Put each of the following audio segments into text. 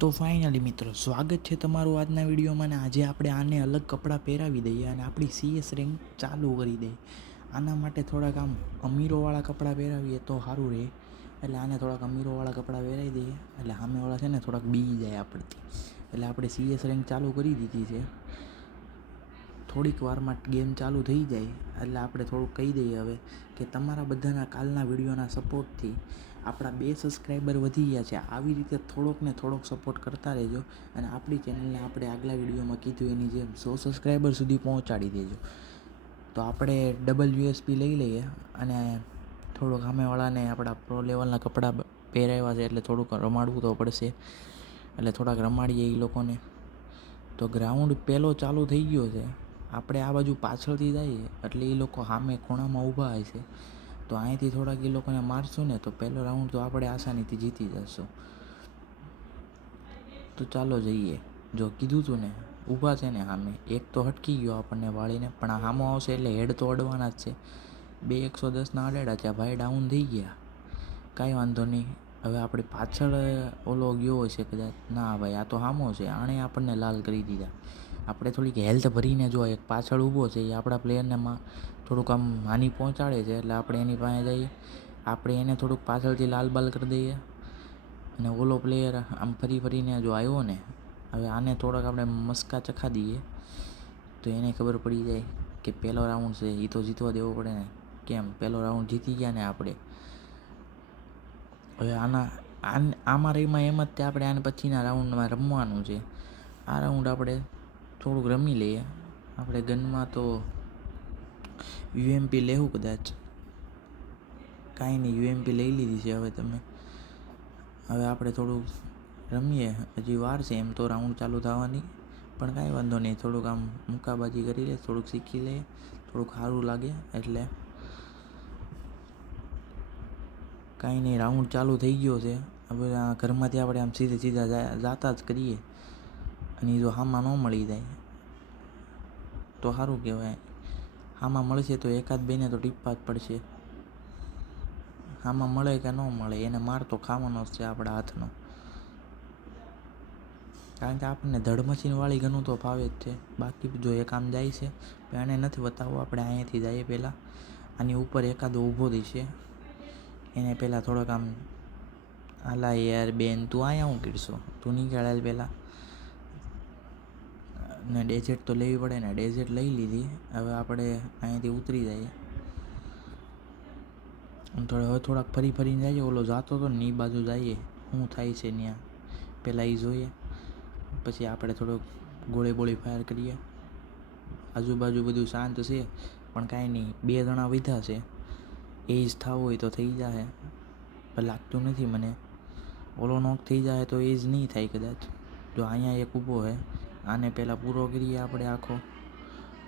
તો ફાઇનલી મિત્રો સ્વાગત છે તમારું આજના વિડીયોમાં. ને આજે આપણે આને અલગ કપડાં પહેરાવી દઈએ અને આપણી CS રેન્ક ચાલુ કરી દઈએ. આના માટે થોડાક આમ અમીરોવાળા કપડાં પહેરાવીએ તો સારું રહે. એટલે આને થોડાક અમીરોવાળા કપડાં પહેરાવી દઈએ એટલે સામેવાળા છે ને થોડાક બી જાય આપણથી. એટલે આપણે CS રેન્ક ચાલુ કરી દીધી છે. થોડીક વારમાં ગેમ ચાલુ થઈ જાય એટલે આપણે થોડુંક કહી દઈએ હવે કે તમારા બધાના કાલના વિડીયોના સપોર્ટથી આપણા 2 સબસ્ક્રાઈબર વધી ગયા છે. આવી રીતે થોડોક ને થોડોક સપોર્ટ કરતા રહેજો અને આપણી ચેનલને આપણે આગલા વિડીયોમાં કીધું એની જેમ 100 સબસ્ક્રાઈબર સુધી પહોંચાડી દેજો. તો આપણે ડબલ USP લઈ લઈએ અને થોડુંક સામેવાળાને આપણા પ્રો લેવલના કપડાં પહેરાવ્યા છે એટલે થોડુંક રમાડવું તો પડશે. એટલે થોડાક રમાડીએ એ લોકોને. તો ગ્રાઉન્ડ પહેલો ચાલુ થઈ ગયો છે. આપણે આ બાજુ પાછળથી જઈએ એટલે એ લોકો સામે ખૂણામાં ઊભા હશે. તો અહીંથી થોડાક એ લોકોને મારશું ને તો પહેલો રાઉન્ડ તો આપણે આસાનીથી જીતી જશું. તો ચાલો જઈએ. જો કીધું તું ને ઊભા છે ને સામે, એક તો હટકી ગયો આપણને વાળીને, પણ આ સામો આવશે એટલે હેડ તો અડવાના જ છે. 2 110ના અડેડા છે ભાઈ, ડાઉન થઈ ગયા. કાંઈ વાંધો નહીં. હવે આપણે પાછળ ઓલો ગયો હશે કદાચ. ના ભાઈ, આ તો સામો છે, આણે આપણને લાલ કરી દીધા. આપણે થોડીક હેલ્થ ભરીને જો એક પાછળ ઊભો છે એ આપણા પ્લેયરને થોડુંક આમ હાનિ પહોંચાડે છે એટલે આપણે એની પાસે જઈએ. આપણે એને થોડુંક પાછળથી લાલ બાલ કરી દઈએ અને ઓલો પ્લેયર આમ ફરીને જો આવ્યો ને, હવે આને થોડાક આપણે મસ્કા ચખા દઈએ તો એને ખબર પડી જાય કે પહેલો રાઉન્ડ છે એ તો જીતવા દેવો પડે ને. કેમ પહેલો રાઉન્ડ જીતી ગયા ને આપણે. હવે આમાં રહીમાં એમ જ તે આપણે આને પછીના રાઉન્ડમાં રમવાનું છે. આ રાઉન્ડ આપણે થોડુંક રમી લઈએ. આપણે ગનમાં તો UMP લેવું કદાચ. કાંઈ નહીં, UMP લઈ લીધી છે હવે તમે. હવે આપણે થોડુંક રમીએ, હજી વાર છે એમ તો રાઉન્ડ ચાલુ થવાની, પણ કાંઈ વાંધો નહીં. થોડુંક આમ મુક્કાબાજી કરી લે, થોડુંક શીખી લે, થોડુંક સારું લાગે એટલે. કાંઈ નહીં, રાઉન્ડ ચાલુ થઈ ગયો છે. હવે આ ઘરમાંથી આપણે આમ સીધા જાતા જ કરીએ અને જો હામાં ન મળી જાય તો સારું કહેવાય. હામાં મળશે તો એકાદ બેને તો ટીપવા જ પડશે. હામાં મળે કે ન મળે એને માર તો ખાવાનો જ છે આપણા હાથનો. કારણ કે આપણને ધડ મશીનવાળી ગનું તો ફાવે જ છે. બાકી જો એ કામ જાય છે પણ એને નથી બતાવવું. આપણે અહીંયાથી જઈએ પહેલાં આની ઉપર એકાદો ઊભો થશે એને પહેલાં થોડોક આમ, હાલા યાર બેન તું અહીંયા હું કરશો, તું નીકળેલ પહેલાં. ને ડેઝર્ટ તો લેવી પડે ને, ડેઝર્ટ લઈ લીધી. હવે આપણે અહીંયાથી ઉતરી જઈએ. હવે થોડાક ફરીને જઈએ. ઓલો જાતો હતો ને એ બાજુ જઈએ, શું થાય છે ત્યાં પહેલાં એ જોઈએ. પછી આપણે થોડુંક ગોળી ફાયર કરીએ. આજુબાજુ બધું શાંત છે પણ કાંઈ નહીં, 2 જણા વધ્યા છે. એજ થવું હોય તો થઈ જાય પણ લાગતું નથી મને. ઓલો નોક થઈ જાય તો એજ નહીં થાય કદાચ. જો અહીંયા એક ઊભો છે, આને પહેલાં પૂરો કરીએ આપણે આખો.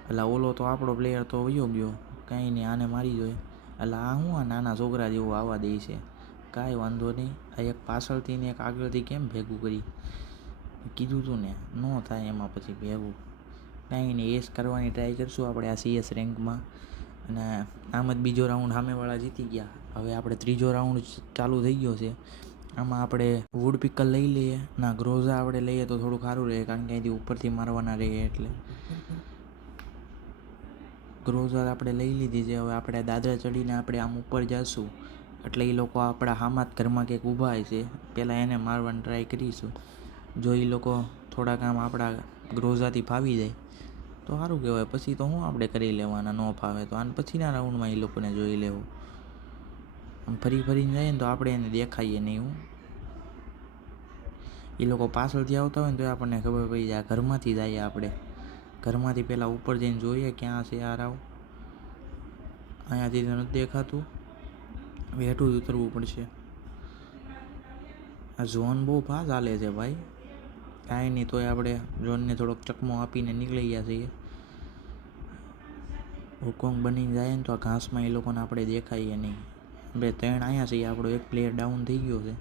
એટલે ઓલો તો આપણો પ્લેયર તો વયો ગયો. કાંઈ નહીં, આને મારી જોઈએ. એટલે આ શું આ નાના છોકરા જેવું આવવા દે છે. કાંઈ વાંધો નહીં. આ એક પાછળથી ને એક આગળથી કેમ ભેગું કરી, કીધું તું ને ન થાય એમાં પછી ભેગું. કાંઈ નહીં, એસ કરવાની ટ્રાય કરશું આપણે આ CS રેન્કમાં. અને આમ જ બીજો રાઉન્ડ સામેવાળા જીતી ગયા. હવે આપણે ત્રીજો રાઉન્ડ ચાલુ થઈ ગયો છે. આમાં આપણે વુડ પિકલ લઈ લઈએ. ના, ગ્રોઝા આપણે લઈએ તો થોડું સારું રહે કારણ કે અહીંથી ઉપરથી મારવાના રહે એટલે. ગ્રોઝર આપણે લઈ લીધી છે. હવે આપણે દાદરા ચડીને આપણે આમ ઉપર જઈશું એટલે એ લોકો આપણા સામા જ ઘરમાં કંઈક ઊભા છે. પહેલાં એને મારવાની ટ્રાય કરીશું. જો એ લોકો થોડાક આમ આપણા ગ્રોઝાથી ફાવી જાય તો સારું કહેવાય. પછી તો શું આપણે કરી લેવાના, ન ફાવે તો આને પછીના રાઉન્ડમાં એ લોકોને જોઈ લેવું. આમ ફરીને જઈએ ને તો આપણે એને દેખાઈએ નહીં. એ લોકો પાછળથી આવતા હોય ને તો આપણને ખબર પડી જાય. ઘરમાંથી જઈએ આપણે. ઘરમાંથી પહેલાં ઉપર જઈને જોઈએ ક્યાં છે આ રાવ. અહીંયાથી તો નથી દેખાતું, વેઠું જ ઉતરવું પડશે. આ ઝોન બહુ ફાસ્ટ ચાલે છે ભાઈ. કાંઈ નહીં, તોય આપણે ઝોનને થોડોક ચકમો આપીને નીકળી ગયા છીએ. હુકોંગ બનીને જાય ને તો આ ઘાસમાં એ લોકોને આપણે દેખાઈએ નહીં. આપણે 3 અહીંયા છીએ. આપણો એક પ્લેયર ડાઉન થઈ ગયો છે.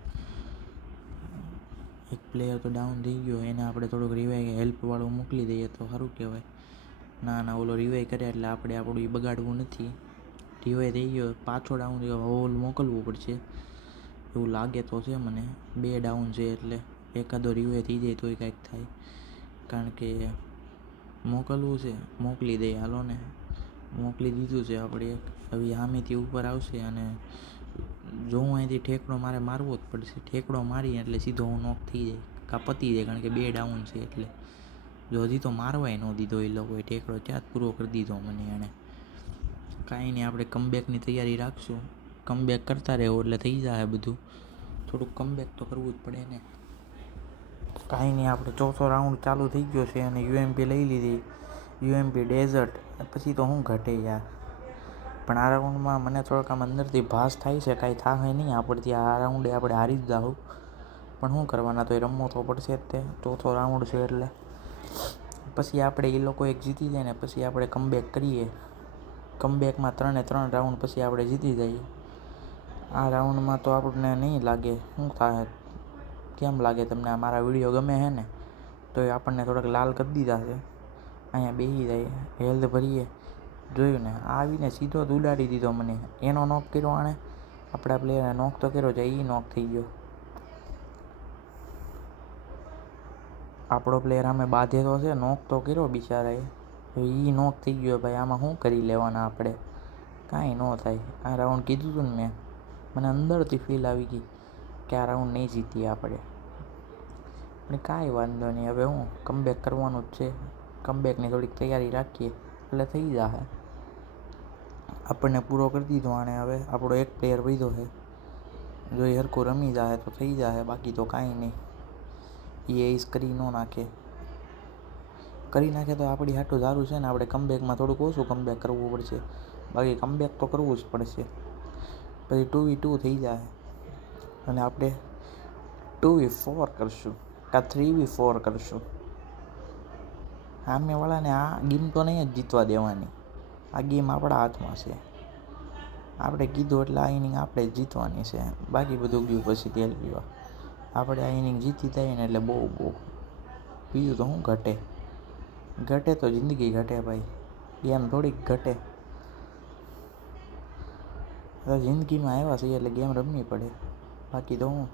એક પ્લેયર તો ડાઉન થઈ ગયો, એને આપણે થોડુંક રિવાઈ હેલ્પવાળું મોકલી દઈએ તો સારું કહેવાય. ના, ઓલો રિવાઈ કરે એટલે આપણે આપણું એ બગાડવું નથી. રિવાઈ થઈ ગયો, પાછો ડાઉન થયો, હોલ મોકલવું પડશે એવું લાગે તો છે મને. 2 ડાઉન છે એટલે એકાદો રિવે થઈ જાય તોય કાંઈક થાય, કારણ કે મોકલવું છે, મોકલી દઈએ હાલો ને. મોકલી દીધું છે આપણે એક. હવે સામેથી ઉપર આવશે અને જો હું અહીંથી ઠેકડો મારવો જ પડશે. ઠેકડો મારી એટલે સીધો હું નોક થઈ જાય, કાં પતી જાય, કારણ કે 2 ડાઉન છે એટલે. જો હજી તો મારવાય ન દીધો એ લોકોએ, ઠેકડો ત્યાં જ પૂરો કરી દીધો મને એણે. કાંઈ નહીં, આપણે કમબેકની તૈયારી રાખશું. કમબેક કરતા રહેવું એટલે થઈ જાય બધું. થોડુંક કમબેક તો કરવું જ પડે ને. કાંઈ નહીં, આપણે ચોથો રાઉન્ડ ચાલુ થઈ ગયો છે અને યુએમપી લઈ લીધી. UMP dessert. પછી તો હું ઘટે યાર. પણ આ રાઉન્ડમાં મને થોડોક આમ અંદરથી ભાસ થાય છે કાંઈ થાય નહીં આપણથી. આ રાઉન્ડે આપણે હારી જ જાઉં, પણ શું કરવાના, તો એ રમવો તો પડશે જ તે. ચોથો રાઉન્ડ છે એટલે. પછી આપણે એ લોકો એક જીતી જાય ને પછી આપણે કમબેક કરીએ. કમબેકમાં 3-3 રાઉન્ડ પછી આપણે જીતી જઈએ. આ રાઉન્ડમાં તો આપણને નહીં લાગે શું થાય. કેમ લાગે તમને? મારા વિડીયો ગમે છે ને? તો એ આપણને થોડાક લાલ કરી દીધા છે. અહીંયા બેસી જાય, હેલ્થ ભરીએ. જોયું ને, આવીને સીધો જ ઉડાડી દીધો મને. એનો નોક કર્યો આણે, આપણા પ્લેયરે નોક તો કર્યો છે, એ નોક થઈ ગયો. આપણો પ્લેયર આમે બાંધે તો છે, નોક તો કર્યો બિચારાએ. તો એ નોક થઈ ગયો ભાઈ. આમાં શું કરી લેવાના આપણે? કાંઈ ન થાય. આ રાઉન્ડ કીધું હતું ને મેં, મને અંદરથી ફીલ આવી ગઈ કે આ રાઉન્ડ નહીં જીતીએ આપણે. પણ કાંઈ વાંધો નહીં, હવે હું કમબેક કરવાનું જ છે. કમબેકની થોડીક તૈયારી રાખીએ એટલે થઈ જશે. આપણને પૂરો કરી દીધો આણે. હવે આપણો એક પ્લેયર વધ્યો છે. જો એ હરખું રમી જાય તો થઈ જાય, બાકી તો કાંઈ નહીં. એ એસ કરી ન નાખે. કરી નાખે તો આપણી હાટું સારું છે ને. આપણે કમબેકમાં થોડુંક ઓછું કમબેક કરવું પડશે, બાકી કમબેક તો કરવું જ પડશે. પછી 2v2 થઈ જાય અને આપણે 2v4 કરશું કાં 3v4 કરશું. સામેવાળાને આ ગેમ તો નહીં જ જીતવા દેવાની. આ ગેમ આપણા હાથમાં છે. આપણે કીધું એટલે આ ઇનિંગ આપણે જ જીતવાની છે. બાકી બધું ગયું પછી તેલ પીવા. આપણે આ ઇનિંગ જીતી જાય ને એટલે બહુ. બીજું તો શું ઘટે? ઘટે તો જિંદગી ઘટે ભાઈ, ગેમ થોડીક ઘટે. જિંદગીમાં આવ્યા છીએ એટલે ગેમ રમવી પડે. બાકી તો હું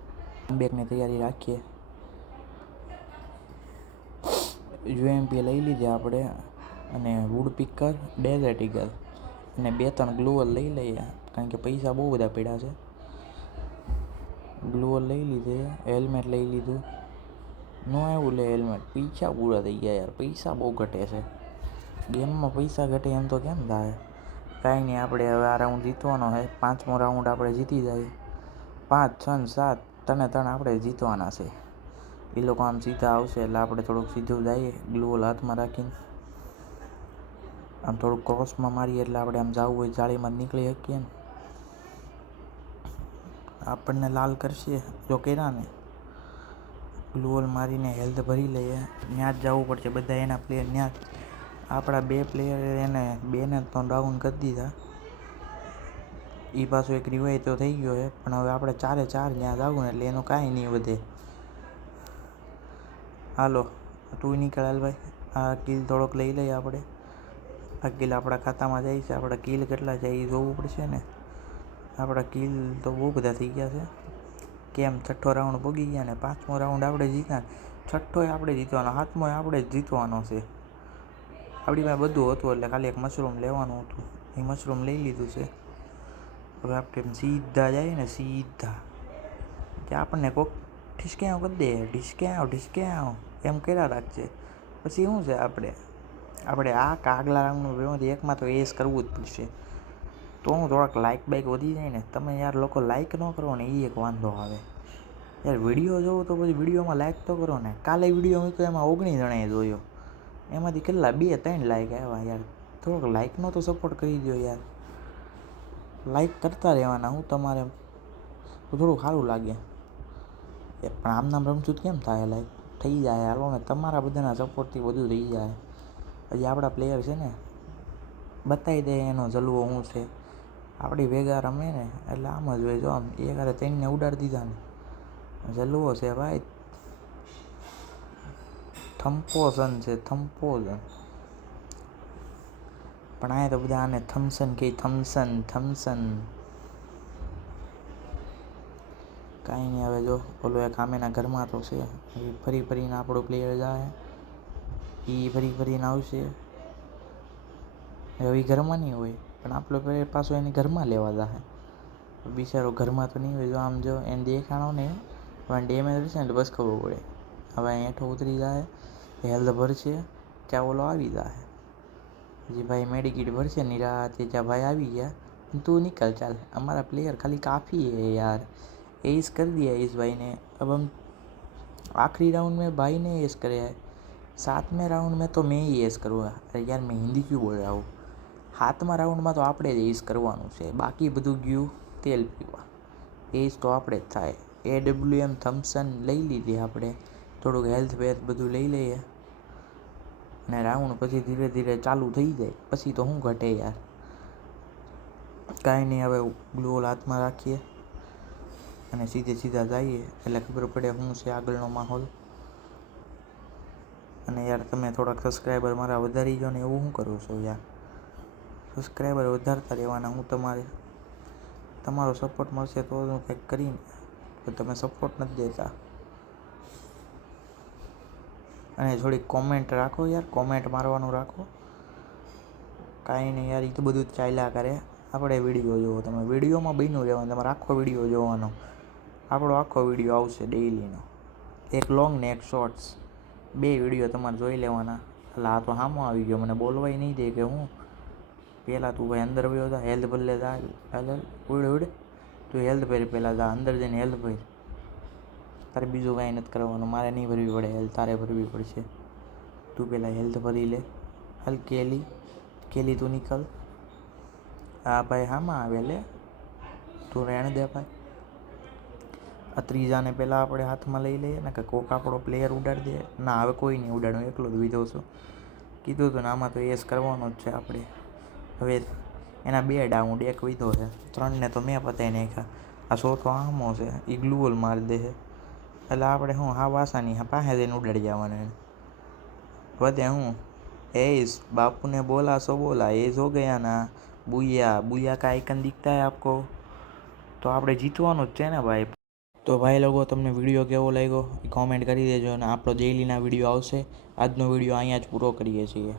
કમબેકની તૈયારી રાખીએ. યુએમપી લઈ લીધી આપણે અને વુડ પિકર, ડેઝર્ટ ઈગલ અને 2-3 ગ્લુઅલ લઈ લઈએ, કારણ કે પૈસા બહુ બધા પડ્યા છે. ગ્લુઅલ લઈ લીધે, હેલ્મેટ લઈ લીધું. ન એવું લે હેલ્મેટ, પૈસા પૂરા થઈ ગયા યાર. પૈસા બહુ ઘટે છે ગેમમાં. પૈસા ઘટે એમ તો કેમ થાય? કાંઈ નહીં, આપણે હવે આ રાઉન્ડ જીતવાનો છે. 5મો રાઉન્ડ આપણે જીતી જાય. 5, 6, 7 3 આપણે જીતવાના છે. એ લોકો આમ સીધા આવશે એટલે આપણે થોડુંક સીધું જઈએ, ગ્લુઅલ હાથમાં રાખીને. આમ થોડુંક ક્રોસમાં મારીએ એટલે આપણે આમ જવું હોય જાળીમાં નીકળી શકીએ ને. આપણને લાલ કરશે જો કર્યા ને. ગ્લુઅલ મારીને હેલ્થ ભરી લઈએ. ત્યાં જ જવું પડશે બધા એના પ્લેયર ત્યાં જ. આપણા 2 પ્લેયર એને 2ને તો ડાઉન કરી દીધા. એ પાછો એક રિવાઈ તો થઈ ગયો છે, પણ હવે આપણે 4-4 ત્યાં જવું ને એટલે એનું કાંઈ નહીં વધે. હાલો, તું નીકળ હાલ ભાઈ. આ કિલ થોડોક લઈ લઈએ આપણે. આ કિલ આપણા ખાતામાં જાય છે. આપણા કિલ કેટલા છે એ જોવું પડશે ને. આપણા કિલ તો બહુ બધા થઈ ગયા છે. કેમ 6ઠ્ઠો રાઉન્ડ પગી ગયા ને 5મો રાઉન્ડ આપણે જીતા. 6ઠ્ઠોય આપણે જીતવાનો, 7મોય આપણે જ જીતવાનો છે. આપણી પાસે બધું હતું એટલે ખાલી એક મશરૂમ લેવાનું હતું. એ મશરૂમ લઈ લીધું છે. હવે આપણે સીધા જઈએ ને, સીધા કે આપણને કોક ઠીસક્યાઓ કરી દે. ઠીસક્યાઓ એમ કર્યા રાખશે. પછી શું છે આપણે આ આગલા રાઉન્ડનું બેમાંથી એકમાં તો એસ કરવું જ પડશે. તો હું થોડાક લાઇક બાઇક વધી જાય ને. તમે યાર લોકો લાઇક ન કરો ને, એ એક વાંધો આવે યાર. વિડીયો જોવો તો પછી વિડીયોમાં લાઇક તો કરો ને. કાલે વિડીયો મૂક્યો એમાં 19 જણાએ જોયો, એમાંથી કેટલા 2-3 લાઇક આવ્યા યાર. થોડોક લાઇકનો તો સપોર્ટ કરી દો યાર. લાઇક કરતા રહેવાના. હું તમારે તો થોડું સારું લાગે. પણ આમ નામ રમશું કેમ થાય? લાઈક થઈ જાય હાલો ને. તમારા બધાના સપોર્ટથી બધું થઈ જાય. હજી આપણા પ્લેયર છે ને, બતાવી દે એનો જલવો શું છે. આપણી ભેગા રમે ને એટલે આમ જ હોય. જો આમ એક હારે 3ને ઉડાડી દીધા ને, જલવો છે ભાઈ. થમ્પોસન છે, થમ્પોસન. પણ આ તો બધા આને થમ્સન કે થમ્સન. કાંઈ નહીં, હવે જો ઓલો એક સામેના ઘરમાં તો છે, ફરી ફરીને આપણો પ્લેયર જાય, એ ફરી ફરીને આવશે. હવે એ ઘરમાં નહીં હોય, પણ આપણો પ્લેયર પાછો એને ઘરમાં લેવા જાય. બિચારો ઘરમાં તો નહીં હોય, જો આમ જો એને દેખાણો ને હવે ડેમેજ રહેશે ને એટલે બસ ખબર પડે. હવે અહીં હેઠો ઉતરી જાય, હેલ્થ ભરશે, ત્યાં ઓલો આવી જાય. હજી ભાઈ મેડિકિટ ભરશે નિરાતે, ત્યાં ભાઈ આવી ગયા. તું निकल ચાલ, અમારા પ્લેયર ખાલી કાफ़ी है यार. एस कर दिया इस भाई ने. अब हम आखिरी राउंड में भाई ने एस करे है, 7वें राउंड में तो मैं ही एस करूँगा. अरे यार मैं हिंदी क्यों बोल रहा हूँ. 7મા રાઉન્ડમાં તો આપણે જ એસ કરવાનું છે, બાકી બધું ગયું તેલ પીવા. એસ તો આપણે જ થાય. AWM થમ્સન લઈ લીધી આપણે, થોડુંક હેલ્થ વેલ્થ બધું લઈ લઈએ અને રાઉન્ડ પછી ધીરે ધીરે ચાલુ થઈ જાય. પછી તો શું ઘટે યાર. કાંઈ નહીં, હવે ગ્લોલ હાથમાં રાખીએ અને સીધા જઈએ એટલે ખબર પડે શું છે આગળનો માહોલ. અને યાર તમે થોડાક સબસ્ક્રાઈબર મારા વધારી જો ને, એવું શું કરું છો યાર. સબસ્ક્રાઈબર વધારતા રહેવાના. હું તમારો સપોર્ટ મળશે તો હું કંઈક કરીને, તો તમે સપોર્ટ નથી દેતા. અને થોડીક કોમેન્ટ રાખો યાર, કોમેન્ટ મારવાનું રાખો. કાંઈ નહીં યાર, એ તો બધું જ ચાલ્યા કરે. આપણે વિડીયો જોવો, તમે વિડીયોમાં બન્યું રહેવાનું, તમારે આખો વિડીયો જોવાનો. આપણો આખો વિડીયો આવશે ડેઈલીનો, એક લોંગ ને એક શોર્ટ્સ, 2 વિડીયો તમારે જોઈ લેવાના. એટલે આ તો સામો આવી ગયો, મને બોલવાય નહીં દે કે હું. પહેલાં તું ભાઈ અંદર વયો જા, હેલ્થ ભરી લે. જા ઉડ તું હેલ્થ ભરી, પહેલાં જા અંદર જઈને હેલ્થ ભરી. તારે બીજું કાંઈ નથી કરવાનું, મારે નહીં ભરવી પડે હેલ્થ, તારે ભરવી પડશે. તું પહેલાં હેલ્થ ભરી લે. હાલ કેલી તું નીકળ. હા ભાઈ હામાં આવે લે, તું રહેણ દે ભાઈ. આ ત્રીજાને પહેલાં આપણે હાથમાં લઈ લઈએ ને, કે કોક આપણો પ્લેયર ઉડાડી દે. ના હવે કોઈ નહીં ઉડાડું, એકલો જ વિધો છું. કીધું હતું ને આમાં તો એસ કરવાનો જ છે આપણે. હવે એના 2 ડાઉન, 1 વિધો છે, 3ને તો મેં પતાવી નાખ્યા. આ 100 આમો છે, એ ગ્લુઅલ મારી દે છે. એટલે આપણે શું હા વાસાની પાસે જઈને ઉડાડી જવાનું એને. વધે હું एस बापू ने बोला सो बोला, एज हो गया ना. बुया का आइकन दिखता है आपको, તો આપણે જીતવાનું જ છે ને ભાઈ. તો ભાઈ લોકો તમને વિડીયો કેવો લાગ્યો એ કોમેન્ટ કરી દેજો. અને આપણો ડેઈલીના વિડીયો આવશે. આજનો વિડીયો અહીંયા જ પૂરો કરીએ છીએ.